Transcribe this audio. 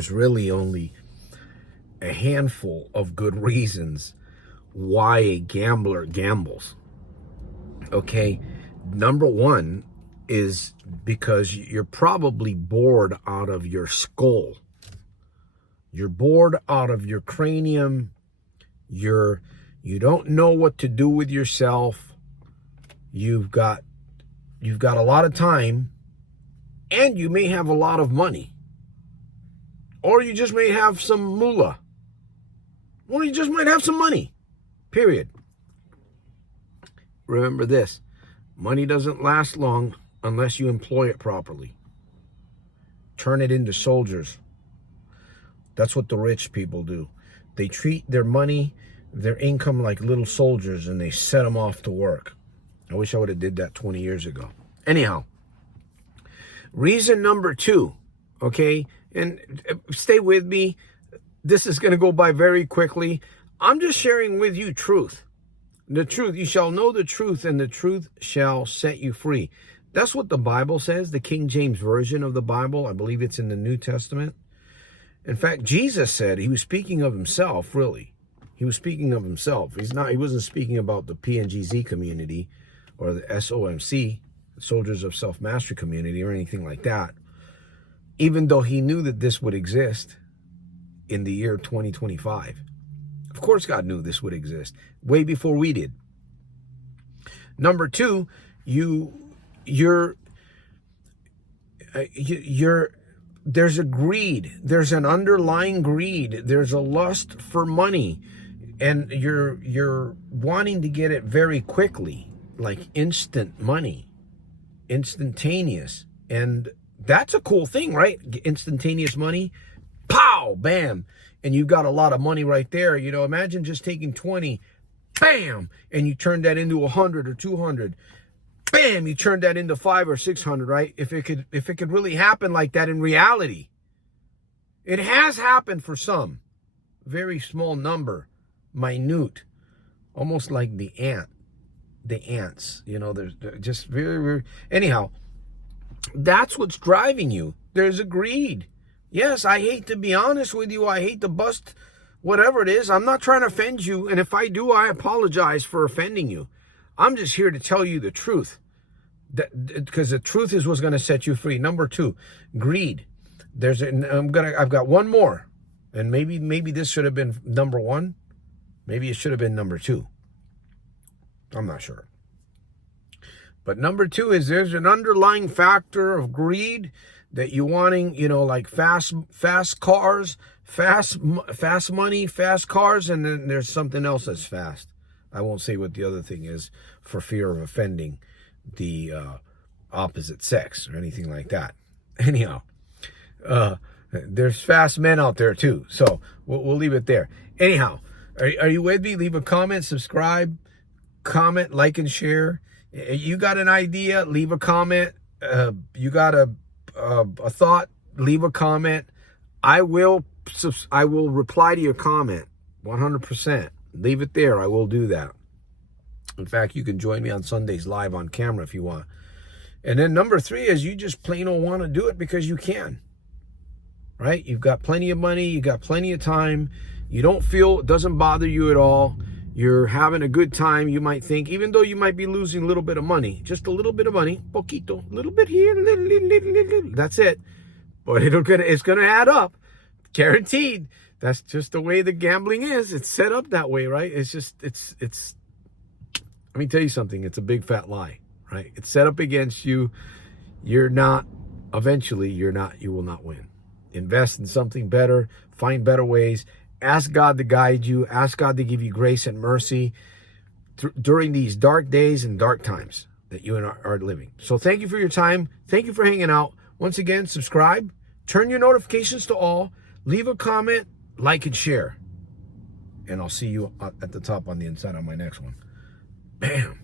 There's really only a handful of good reasons why a gambler gambles. Okay, number one is because you're probably bored out of your skull. You're bored out of your cranium. You don't know what to do with yourself. You've got a lot of time, and you may have a lot of money. Or you just may have some moolah. Or you just might have some money. Period. Remember this. Money doesn't last long unless you employ it properly. Turn it into soldiers. That's what the rich people do. They treat their money, their income like little soldiers, and they set them off to work. I wish I would have did that 20 years ago. Anyhow, reason number two, okay? And stay with me. This is going to go by very quickly. I'm just sharing with you truth. The truth. You shall know the truth, and the truth shall set you free. That's what the Bible says, the King James Version of the Bible. I believe it's in the New Testament. In fact, Jesus said, he was speaking of himself, really. He was speaking of himself. He wasn't speaking about the PNGZ community or the S.O.M.C, Soldiers of Self-Mastery community, or anything like that. Even though he knew that this would exist in the year 2025. Of course God knew this would exist way before we did. Number two, there's a greed. There's an underlying greed. There's a lust for money. And you're wanting to get it very quickly, like instant money, instantaneous. And that's a cool thing, right? Instantaneous money. Pow, bam. And you've got a lot of money right there. You know, imagine just taking 20, bam, and you turn that into 100 or 200. Bam, you turn that into 500 or 600, right? If it could really happen like that in reality. It has happened for some. Very small number, minute, almost like the ants, you know, they're just very, very, anyhow, that's what's driving you. There's a greed. Yes, I hate to be honest with you. I hate to bust whatever it is. I'm not trying to offend you. And if I do, I apologize for offending you. I'm just here to tell you the truth. Because the truth is what's going to set you free. Number two, greed. I've got one more. And maybe this should have been number one. Maybe it should have been number two. I'm not sure. But number two is there's an underlying factor of greed that you wanting, you know, like fast cars, fast money, fast cars, and then there's something else that's fast. I won't say what the other thing is for fear of offending the opposite sex or anything like that. Anyhow, there's fast men out there too, so we'll leave it there. Anyhow, are you with me? Leave a comment, subscribe, comment, like, and share. You got an idea? Leave a comment. You got a thought? Leave a comment. I will reply to your comment 100%. Leave it there. I will do that. In fact, you can join me on Sundays live on camera if you want. And then number three is you just plain old want to do it because you can. Right? You've got plenty of money. You got plenty of time. You don't feel, it doesn't bother you at all. You're having a good time, you might think, even though you might be losing a little bit of money. Just a little bit of money. Poquito. A little bit here. Little. That's it. But it's going to add up. Guaranteed. That's just the way the gambling is. It's set up that way, right? It's just, it's, let me tell you something. It's a big fat lie, right? It's set up against you. You will not win. Invest in something better. Find better ways. Ask God to guide you. Ask God to give you grace and mercy during these dark days and dark times that you and I are living. So thank you for your time. Thank you for hanging out. Once again, subscribe. Turn your notifications to all. Leave a comment, like, and share. And I'll see you at the top on the inside on my next one. Bam.